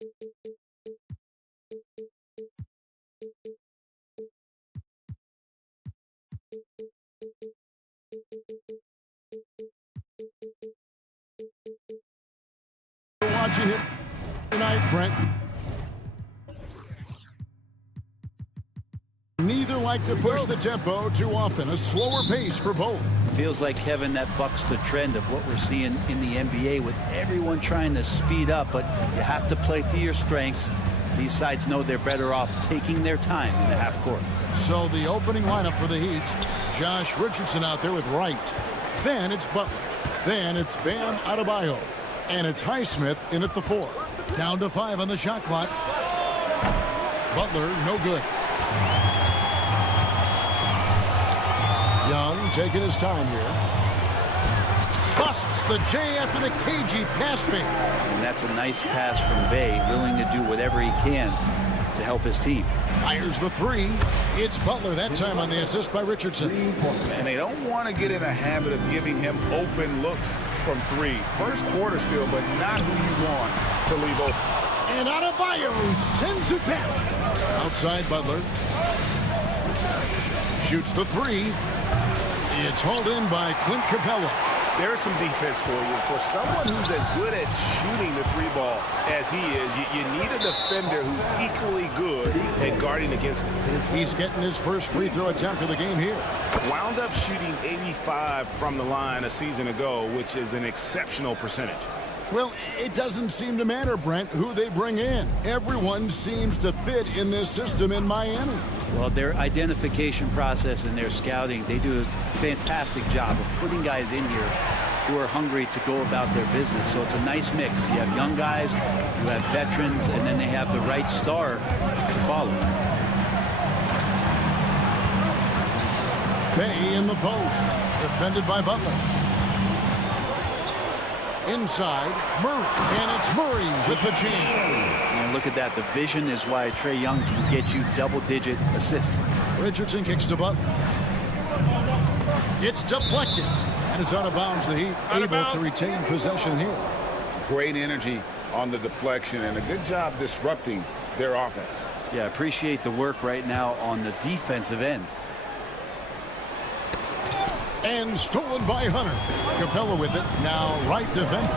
Watching it tonight, Brent. Neither like to push the tempo too often. A slower pace for both. Feels like, Kevin, that bucks the trend of what we're seeing in the NBA with everyone trying to speed up, but you have to play to your strengths. These sides know they're better off taking their time in the half court. So the opening lineup for the Heat, Josh Richardson out there with Wright. Then it's Butler. Then it's Bam Adebayo. And it's Highsmith in at the 4. Down to 5 on the shot clock. Butler, no good. Young taking his time here. Busts the J after the cagey pass fake. And that's a nice pass from Bay, willing to do whatever he can to help his team. Fires the 3. It's Butler that time on the assist by Richardson. And they don't want to get in a habit of giving him open looks from 3. First quarter still, but not who you want to leave open. And Adebayo sends it back. Outside Butler. Shoots the 3. It's hauled in by Clint Capella. There's some defense for you. For someone who's as good at shooting the 3 ball as he is, you need a defender who's equally good at guarding against him. He's getting his first free throw attempt of the game here. Wound up shooting 85 from the line a season ago, which is an exceptional percentage. Well, it doesn't seem to matter, Brent, who they bring in. Everyone seems to fit in this system in Miami. Well, their identification process and their scouting, they do a fantastic job of putting guys in here who are hungry to go about their business. So it's a nice mix. You have young guys, you have veterans, and then they have the right star to follow. Bay in the post, defended by Butler. Inside, Murray, and it's Murray with the jam. And look at that. The vision is why Trae Young can get you double-digit assists. Richardson kicks to Butler. It's deflected, and it's out of bounds. The Heat able to retain possession here. Great energy on the deflection, and a good job disrupting their offense. Yeah, appreciate the work right now on the defensive end. And stolen by Hunter. Capella with it. Now right defender.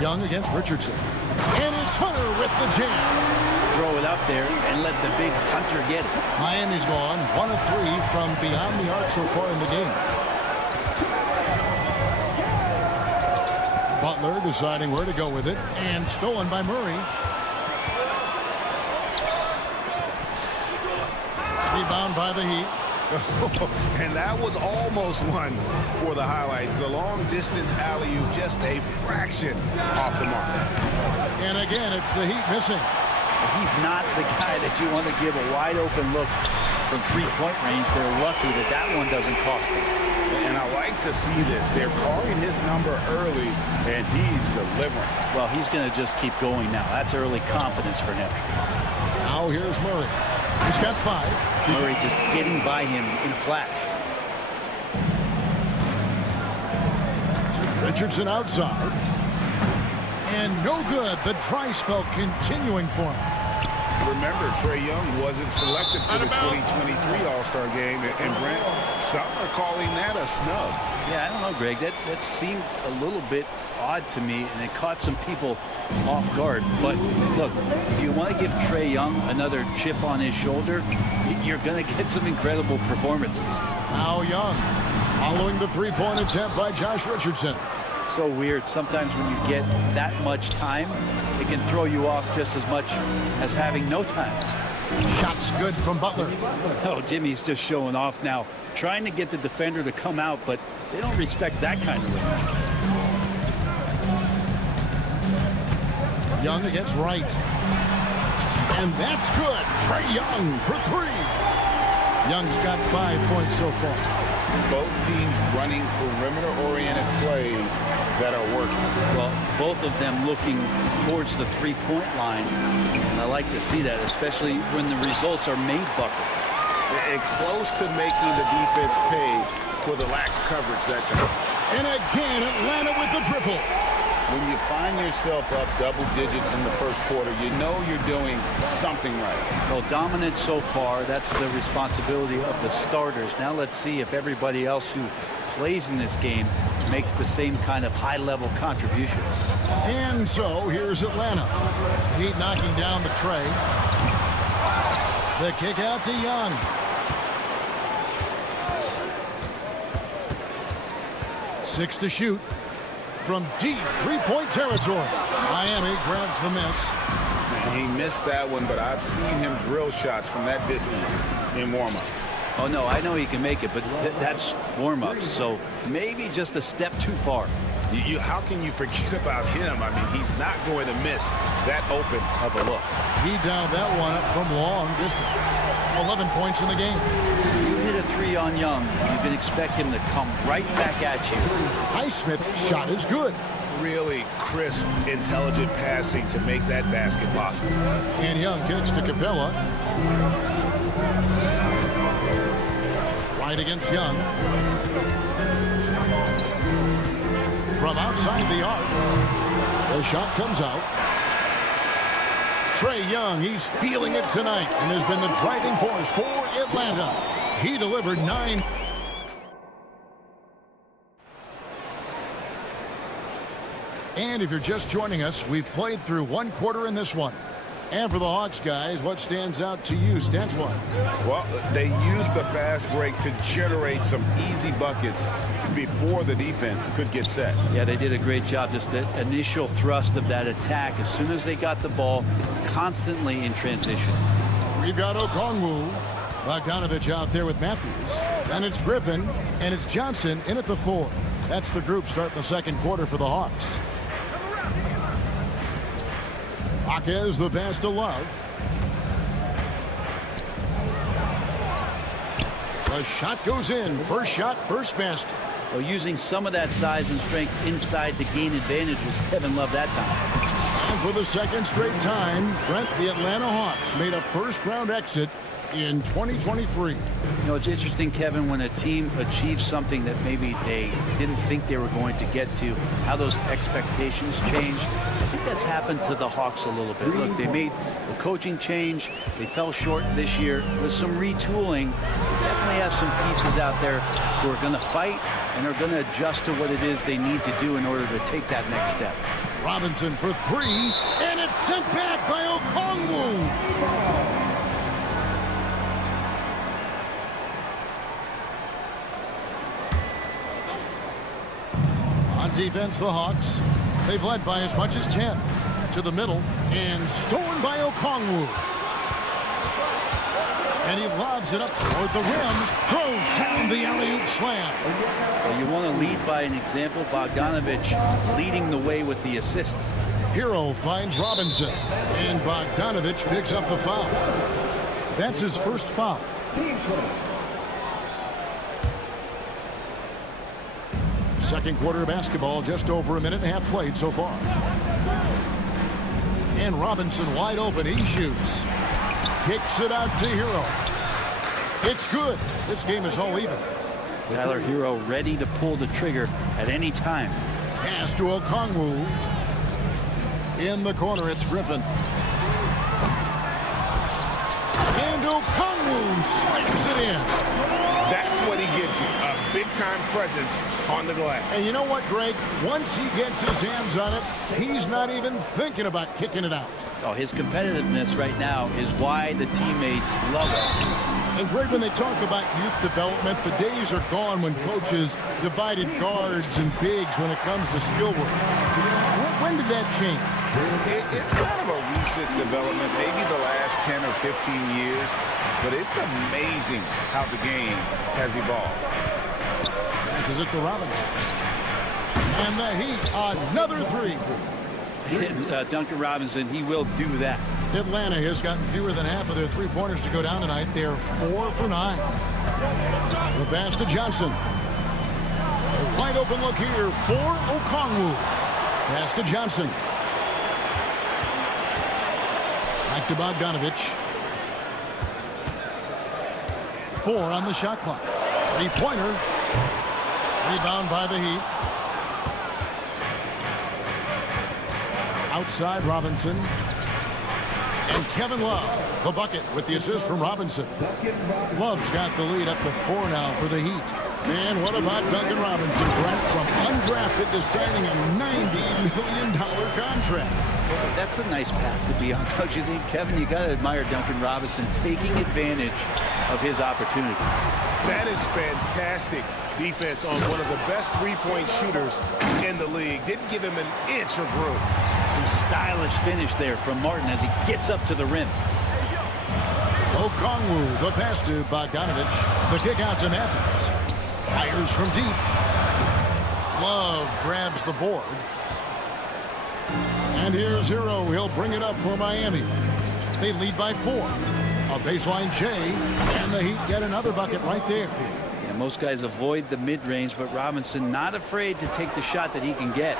Young against Richardson. And it's Hunter with the jam. Throw it up there and let the big Hunter get it. Miami's gone 1 of 3 from beyond the arc so far in the game. Butler deciding where to go with it. And stolen by Murray. Rebound by the Heat. And that was almost one for the highlights. The long distance alley-oop, just a fraction off the mark. And again, it's the Heat missing. He's not the guy that you want to give a wide open look from 3-point range. They're lucky that that one doesn't cost them. And I like to see this. They're calling his number early, and he's delivering. Well, he's going to just keep going now. That's early confidence for him. Now here's Murray. He's got 5. Murray just getting by him in a flash. Richardson outside. And no good. The dry spell continuing for him. Remember, Trae Young wasn't selected for the 2023 All-Star game. And Brent, some are calling that a snub. Yeah, I don't know, Greg. That seemed a little bit odd to me, and it caught some people off guard. But look, if you want to give Trae Young another chip on his shoulder, you're going to get some incredible performances. Now Young following the 3-point attempt by Josh Richardson. So weird. Sometimes when you get that much time, it can throw you off just as much as having no time. Shots good from Butler. Oh, Jimmy's just showing off now, trying to get the defender to come out, but they don't respect that kind of range. Young against Wright. And that's good. Trae Young for 3. Young's got 5 points so far. Both teams running perimeter-oriented plays that are working. Well, both of them looking towards the 3-point line, and I like to see that, especially when the results are made buckets. And close to making the defense pay for the lax coverage that's out. And again, Atlanta with the triple. When you find yourself up double digits in the first quarter, you know you're doing something right. Well, dominant so far. That's the responsibility of the starters. Now let's see if everybody else who plays in this game makes the same kind of high-level contributions. And so here's Atlanta. Heat knocking down the tray. The kick out to Young. Six to shoot from deep three-point territory. Miami grabs the miss. And he missed that one, but I've seen him drill shots from that distance in warm-up. Oh, no, I know he can make it, but that's warm-ups, so maybe just a step too far. How can you forget about him? I mean, he's not going to miss that open of a look. He downed that one up from long distance. 11 points in the game. You hit a three on Young, you can expect him to come right back at you. Highsmith's shot is good. Really crisp, intelligent passing to make that basket possible. And Young kicks to Capella. Right against Young. From outside the arc. The shot comes out. Trae Young, he's feeling it tonight and has been the driving force for Atlanta. He delivered 9. And if you're just joining us, we've played through one quarter in this one. And for the Hawks guys, what stands out to you stats-wise? Well, they used the fast break to generate some easy buckets before the defense could get set. Yeah, they did a great job. Just the initial thrust of that attack, as soon as they got the ball, constantly in transition. We've got Okongwu. Bogdanovich out there with Matthews. And it's Griffin, and it's Johnson in at the 4. That's the group starting the second quarter for the Hawks. Jaquez the pass to Love. The shot goes in. First shot, first basket. Well, using some of that size and strength inside to gain advantage was Kevin Love that time. And for the second straight time, Brent, the Atlanta Hawks made a first-round exit in 2023. You know, it's interesting, Kevin, when a team achieves something that maybe they didn't think they were going to get to, how those expectations change. I think that's happened to the Hawks a little bit. Look, they made a coaching change. They fell short this year. With some retooling, they definitely have some pieces out there who are going to fight and are going to adjust to what it is they need to do in order to take that next step. Robinson for 3, and it's sent back by Okongwu. On defense, the Hawks, they've led by as much as 10. To the middle, and stolen by Okongwu. And he lobs it up toward the rim, throws down the alley-oop slam. Well, you want to lead by an example. Bogdanovich leading the way with the assist. Hero finds Robinson, and Bogdanovich picks up the foul. That's his first foul. Second quarter of basketball, just over a minute and a half played so far. And Robinson wide open, he shoots. Kicks it out to Hero. It's good. This game is all even. Tyler Hero ready to pull the trigger at any time. Pass to Okongwu. In the corner, it's Griffin. And Okongwu slams it in. That's what he gives you, a big-time presence on the glass. And you know what, Greg? Once he gets his hands on it, he's not even thinking about kicking it out. Oh, his competitiveness right now is why the teammates love it. And Greg, when they talk about youth development, the days are gone when coaches divided guards and bigs when it comes to skill work. When did that change? It's kind of a recent development, maybe the last 10 or 15 years, but it's amazing how the game has evolved. This is it to Robinson. And the Heat, another 3. And, Duncan Robinson, he will do that. Atlanta has gotten fewer than half of their three-pointers to go down tonight. They're 4 for 9. The pass to Johnson. A wide open look here for Okongwu. Pass to Johnson. Back to Bogdanovich. 4 on the shot clock. Three-pointer. Rebound by the Heat. outside Robinson. And Kevin Love, the bucket with the assist from Robinson. Love's got the lead up to 4 now for the Heat. Man, what about Duncan Robinson, Brent, from undrafted to signing a $90 million contract? That's a nice path to be on, don't you think, Kevin? You got to admire Duncan Robinson taking advantage of his opportunities. That is fantastic defense on one of the best three-point shooters in the league. Didn't give him an inch of room. Some stylish finish there from Martin as he gets up to the rim. Okongwu, the pass to Bogdanovich. The kick out to Matthews. Fires from deep. Love grabs the board. And here's Hero. He'll bring it up for Miami. They lead by 4. A baseline J, and the Heat get another bucket right there. Yeah, most guys avoid the mid-range, but Robinson not afraid to take the shot that he can get.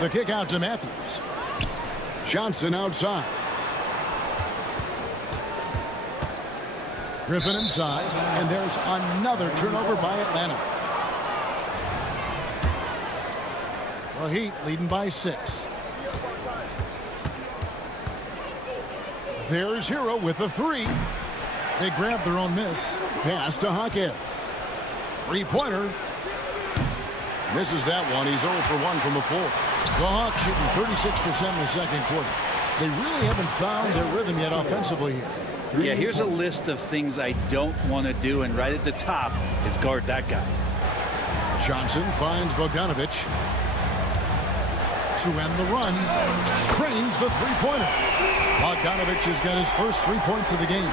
The kick out to Matthews. Johnson outside. Griffin inside, and there's another turnover by Atlanta. The Heat leading by 6. There's Hero with a 3. They grab their own miss. Pass to Hawkins. Three-pointer. Misses that one. He's 0 for 1 from the floor. The Hawks shooting 36% in the second quarter. They really haven't found their rhythm yet offensively here. Yeah, here's a list of things I don't want to do, and right at the top is guard that guy. Johnson finds Bogdanovich. To end the run, cranes the three-pointer. Bogdanovich has got his first 3 points of the game.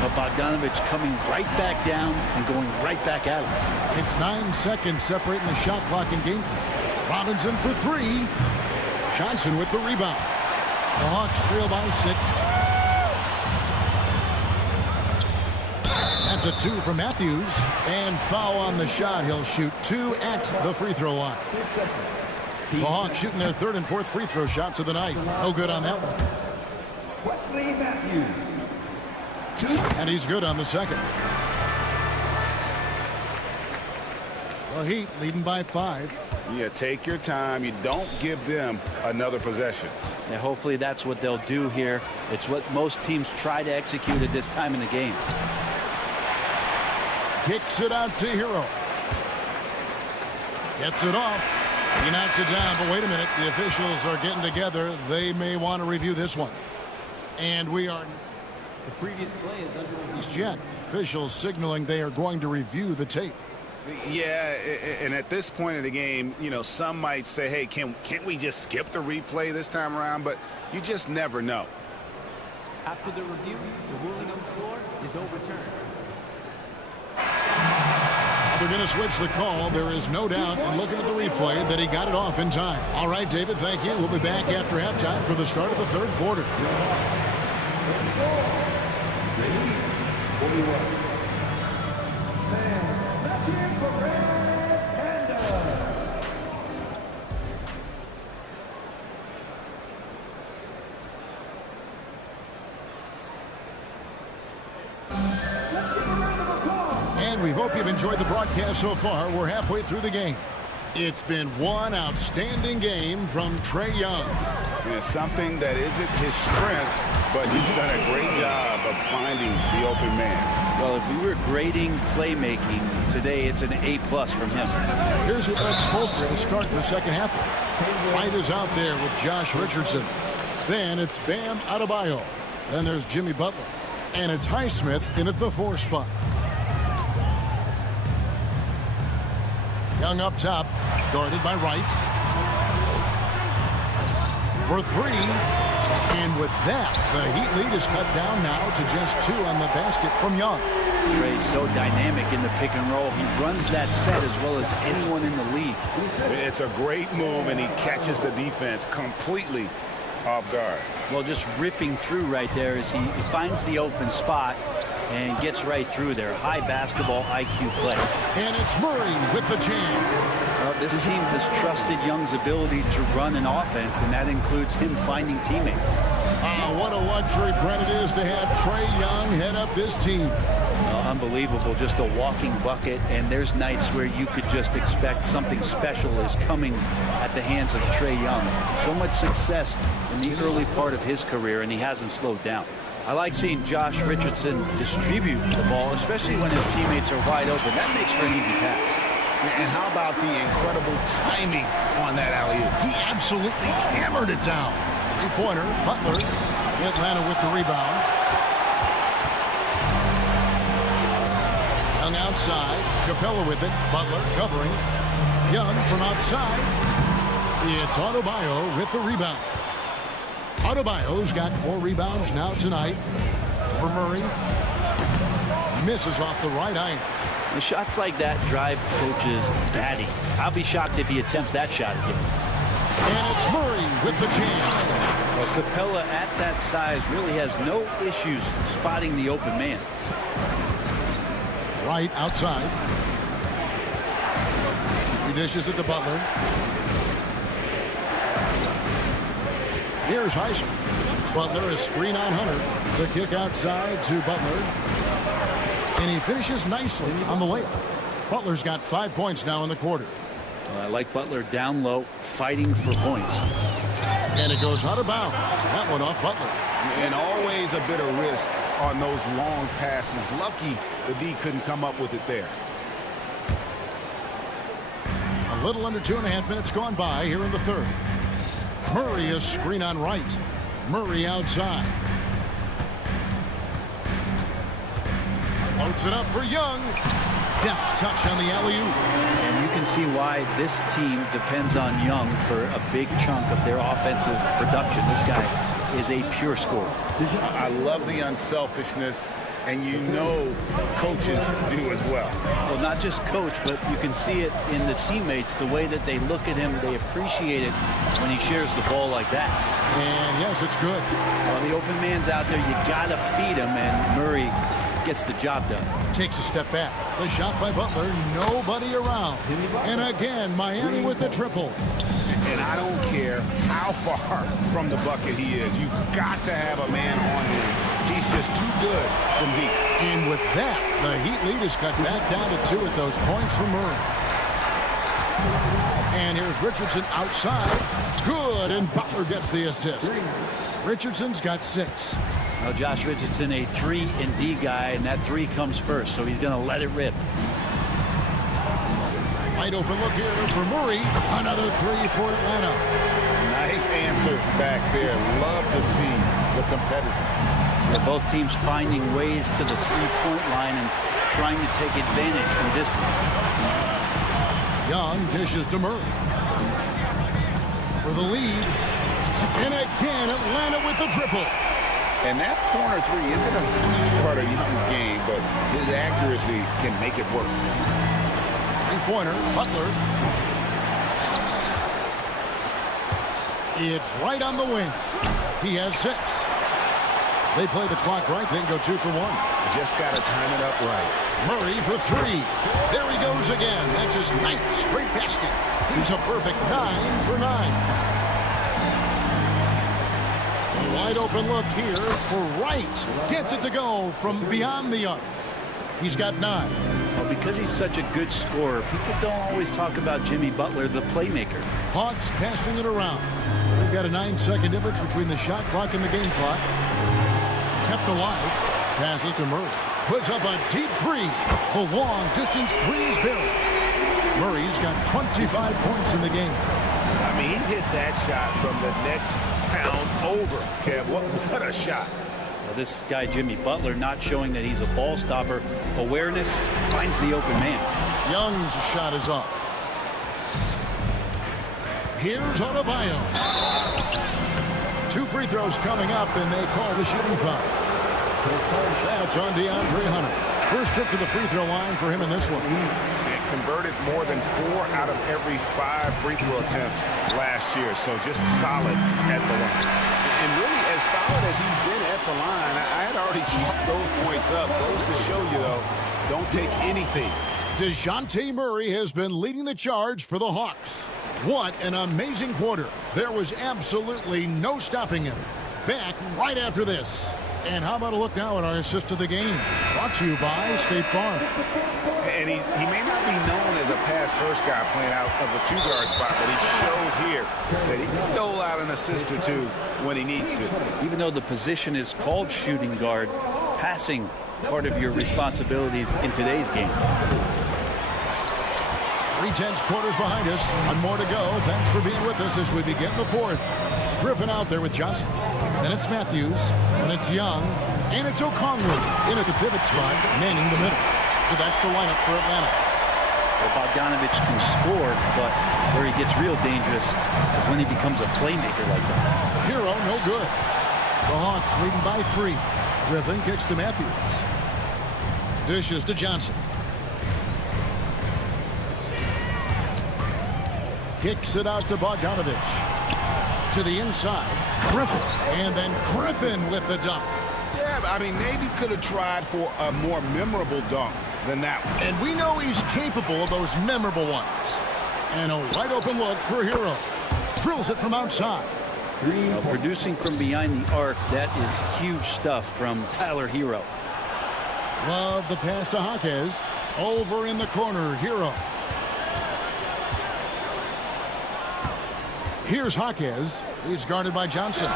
But Bogdanovich coming right back down and going right back at him. It's 9 seconds separating the shot clock and game. Robinson for 3. Johnson with the rebound. The Hawks trail by 6. That's a 2 from Matthews. And foul on the shot. He'll shoot 2 at the free throw line. The Hawks shooting their 3rd and 4th free throw shots of the night. No good on that one. Wesley Matthews. 2. And he's good on the 2nd. The Heat leading by 5. Yeah, take your time. You don't give them another possession. Yeah, hopefully that's what they'll do here. It's what most teams try to execute at this time in the game. Kicks it out to Hero. Gets it off. He knocks it down, but wait a minute. The officials are getting together. They may want to review this one. And we are... The previous play is under East Jet. Officials signaling they are going to review the tape. Yeah, and at this point of the game, you know, some might say, hey, can't we just skip the replay this time around? But you just never know. After the review, the ruling on the floor is overturned. They're going to switch the call. There is no doubt in looking at the replay that he got it off in time. All right, David, thank you. We'll be back after halftime for the start of the 3rd quarter. And we hope you've enjoyed the broadcast so far. We're halfway through the game. It's been one outstanding game from Trae Young. It's something that isn't his strength, but he's done a great job of finding the open man. Well, if we were grading playmaking today, it's an A+ from him. Here's Eric Spoelstra to start the second half. White is out there with Josh Richardson. Then it's Bam Adebayo. Then there's Jimmy Butler. And it's Highsmith in at the 4 spot. Young up top, guarded by Wright. For 3. And with that, the Heat lead is cut down now to just 2 on the basket from Young. Trae's so dynamic in the pick and roll. He runs that set as well as anyone in the league. It's a great move, and he catches the defense completely off guard. Well, just ripping through right there as he finds the open spot and gets right through there. High basketball IQ play. And it's Murray with the jam. Well, this team has trusted Young's ability to run an offense, and that includes him finding teammates. What a luxury, Brent, it is to have Trae Young head up this team. A unbelievable, just a walking bucket, and there's nights where you could just expect something special is coming at the hands of Trae Young. So much success in the early part of his career, and he hasn't slowed down. I like seeing Josh Richardson distribute the ball, especially when his teammates are wide open. That makes for an easy pass. And how about the incredible timing on that alley-oop? He absolutely hammered it down. Three-pointer, Butler. Atlanta with the rebound. Young outside. Capella with it. Butler covering. Young from outside. It's Adebayo with the rebound. Adebayo's got 4 rebounds now tonight. For Murray. Misses off the right iron. The shots like that drive coaches batty. I'll be shocked if he attempts that shot again. And it's Murray with the jam. Well, Capella at that size really has no issues spotting the open man. Right outside. He dishes it to Butler. Here's Highsmith. Butler is screen on Hunter. The kick outside to Butler. And he finishes nicely on the layup. Butler's got 5 points now in the quarter. Well, I like Butler down low, fighting for points. And it goes out of bounds. That one off Butler. And always a bit of risk on those long passes. Lucky the D couldn't come up with it there. A little under 2.5 minutes gone by here in the third. Murray is screen on right. Murray outside. Loads it up for Young. Deft touch on the alley-oop. And you can see why this team depends on Young for a big chunk of their offensive production. This guy is a pure scorer. I love the unselfishness, and you know coaches do as well. Well, not just coach, but you can see it in the teammates, the way that they look at him. They appreciate it when he shares the ball like that. And yes, it's good. Well, the open man's out there. You got to feed him, and Murray gets the job done. Takes a step back. The shot by Butler. Nobody around. And again, Miami with the triple. And I don't care how far from the bucket he is. You've got to have a man on him. He's just too good from deep. And with that, the Heat lead is cut back down to 2 at those points from Murray. And here's Richardson outside. Good, and Butler gets the assist. Richardson's got 6. Now, Josh Richardson, a 3-and-D guy, and that 3 comes first, so he's going to let it rip. Wide open look here for Murray. Another 3 for Atlanta. Nice answer back there. Love to see the competitor. They're both teams finding ways to the three-point line and trying to take advantage from distance. Young dishes to Murray. For the lead. And again, Atlanta with the triple. And that corner 3 isn't a huge part of Young's game, but his accuracy can make it work. Three-pointer, Butler. It's right on the wing. He has 6. They play the clock right, then go 2 for 1. Just got to time it up right. Murray for 3. There he goes again. That's his 9th straight basket. He's a perfect 9 for 9. Wide open look here for Wright. Gets it to go from beyond the arc. He's got 9. Well, because he's such a good scorer, people don't always talk about Jimmy Butler, the playmaker. Hawks passing it around. We've got a 9-second difference between the shot clock and the game clock. Kept alive. Passes to Murray. Puts up a deep 3. The long distance 3 is buried. Murray's got 25 points in the game. I mean, he hit that shot from the next town over, Kev. What a shot. Well, this guy, Jimmy Butler, not showing that he's a ball stopper. Awareness, finds the open man. Young's shot is off. Here's Adebayo. 2 free throws coming up, and they call the shooting foul. That's on DeAndre Hunter. First trip to the free throw line for him in this one. Converted more than 4 out of every 5 free throw attempts last year, so just solid at the line. And really as solid as he's been at the line, I had already chalked those points up. Goes to show you, though, don't take anything. DeJounte Murray has been leading the charge for the Hawks. What an amazing quarter. There was absolutely no stopping him. Back right after this. And how about a look now at our assist of the game? Brought to you by State Farm. And he may not be known as a pass-first guy playing out of the 2-guard spot, but he shows here that he can dole out an assist or two when he needs to. Even though the position is called shooting guard, passing part of your responsibilities in today's game. 3/10 quarters behind us. One more to go. Thanks for being with us as we begin the fourth. Griffin out there with Johnson. Then it's Matthews. And it's Young. And it's O'Connell in at the pivot spot, manning the middle. So that's the lineup for Atlanta. Well, Bogdanovich can score, but where he gets real dangerous is when he becomes a playmaker like that. Hero, no good. The Hawks leading by 3. Griffin kicks to Matthews. Dishes to Johnson. Kicks it out to Bogdanovich. To the inside. Griffin. And then Griffin with the dunk. Yeah, I mean, maybe could have tried for a more memorable dunk than that one. And we know he's capable of those memorable ones. And a wide open look for Hero. Drills it from outside. Producing from behind the arc, that is huge stuff from Tyler Hero. Love the pass to Jaquez. Over in the corner, Hero. Here's Jaquez. He's guarded by Johnson.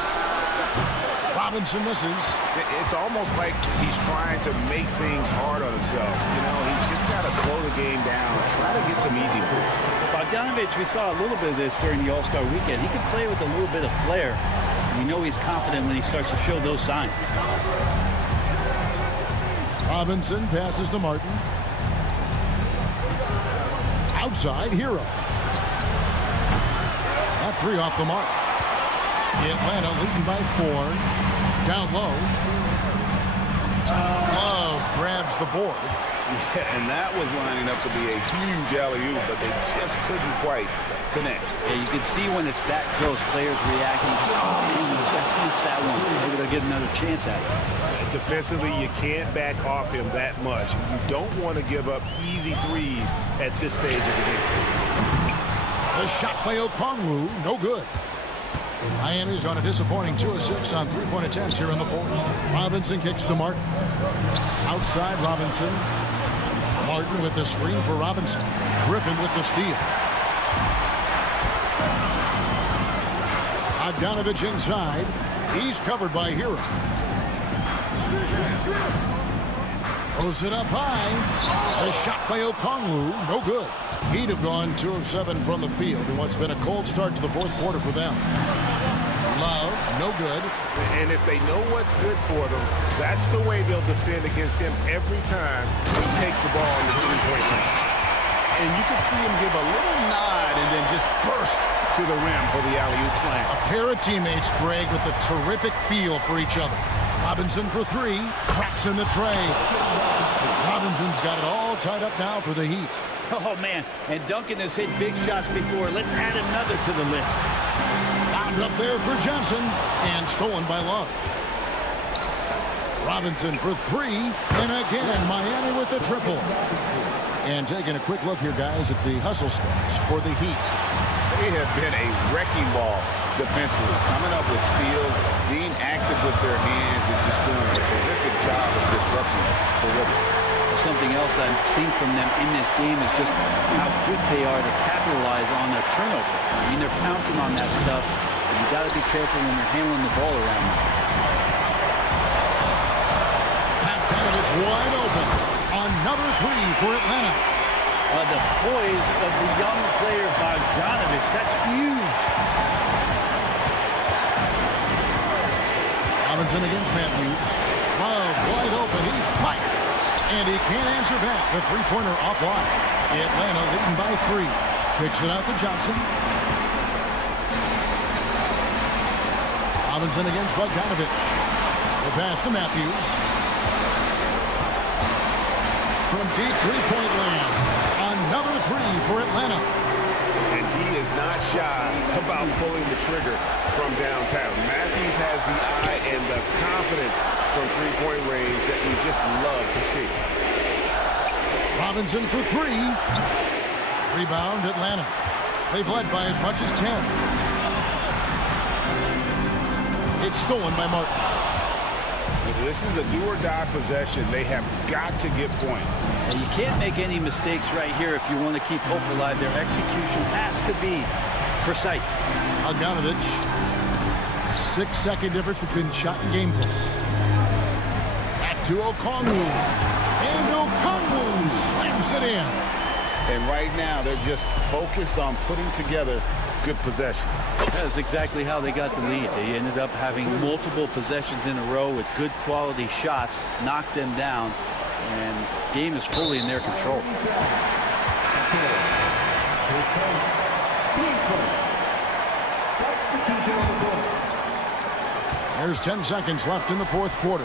Robinson misses. It's almost like he's trying to make things hard on himself. You know, he's just got to slow the game down, try to get some easy ones. Bogdanovich, we saw a little bit of this during the All-Star weekend. He can play with a little bit of flair. We know he's confident when he starts to show those signs. Robinson passes to Martin. Outside, Hero. That 3 off the mark. Atlanta leading by 4. Down low. Love grabs the board. Yeah, and that was lining up to be a huge alley-oop, but they just couldn't quite connect. Yeah, you can see when it's that close, players reacting. Just, oh, man, you just missed that one. Maybe they'll get another chance at it. Defensively, you can't back off him that much. You don't want to give up easy threes at this stage of the game. The shot by Okongwu, no good. Miami's on a disappointing 2 of 6 on 3-point attempts here in the fourth. Robinson kicks to Martin. Outside Robinson. Martin with the screen for Robinson. Griffin with the steal. Bogdanovich inside. He's covered by Hero. Throws it up high. A shot by Okongwu, no good. He'd have gone 2 of 7 from the field in what's been a cold start to the fourth quarter for them. Love, no good. And if they know what's good for them, that's the way they'll defend against him every time he takes the ball in the 3-point line. And you can see him give a little nod and then just burst to the rim for the alley-oop slam. A pair of teammates, Greg, with a terrific feel for each other. Robinson for 3, traps in the tray. Robinson's got it all tied up now for the Heat. Oh, man, and Duncan has hit big shots before. Let's add another to the list. Bound up there for Johnson, and stolen by Love. Robinson for 3, and again, Miami with the triple. And taking a quick look here, guys, at the hustle stats for the Heat. They have been a wrecking ball defensively, coming up with steals, being active with their hands, and just doing a terrific job of disrupting the rhythm. Something else I've seen from them in this game is just how quick they are to capitalize on their turnover. I mean, they're pouncing on that stuff, and you got to be careful when you're handling the ball around them. Bogdanovich wide open. Another 3 for Atlanta. The poise of the young player Bogdanovich, that's huge. Robinson against Matthews. Love wide open. He fires. And he can't answer back. The 3-pointer offline. Atlanta leading by 3. Kicks it out to Johnson. Robinson against Bogdanovich. The pass to Matthews. From deep 3-point land. Another 3 for Atlanta. And he is not shy about pulling the trigger from downtown. Matthews has the eye and the confidence from 3-point range that we just love to see. Robinson for 3. Rebound Atlanta. They've led by as much as 10. It's stolen by Martin. This is a do-or-die possession. They have got to get points. And you can't make any mistakes right here if you want to keep hope alive. Their execution has to be precise. Bogdanovich. 6-second difference between the shot and game plan. Back to Okongwu. And Okongwu slams it in. And right now, they're just focused on putting together good possession. That's exactly how they got the lead. They ended up having multiple possessions in a row with good quality shots, knocked them down, and the game is fully in their control. There's 10 seconds left in the fourth quarter.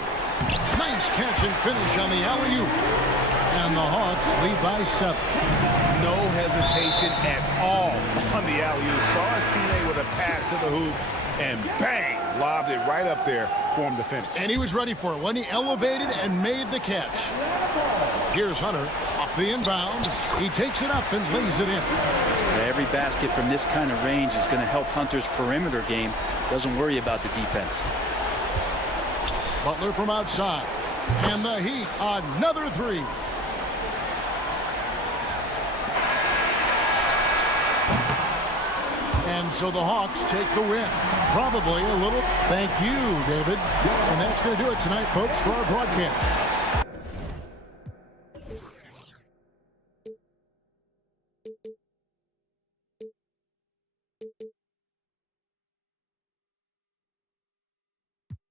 Nice catch and finish on the alley-oop. And the Hawks lead by 7. No hesitation at all on the alley-oop. Saw his teammate with a pass to the hoop, and bang, lobbed it right up there for him to finish. And he was ready for it when he elevated and made the catch. Here's Hunter off the inbound. He takes it up and lays it in. Every basket from this kind of range is going to help Hunter's perimeter game. Doesn't worry about the defense. Butler from outside. And the Heat, another 3. And so the Hawks take the win. Probably a little thank you, David. And that's going to do it tonight, folks, for our broadcast.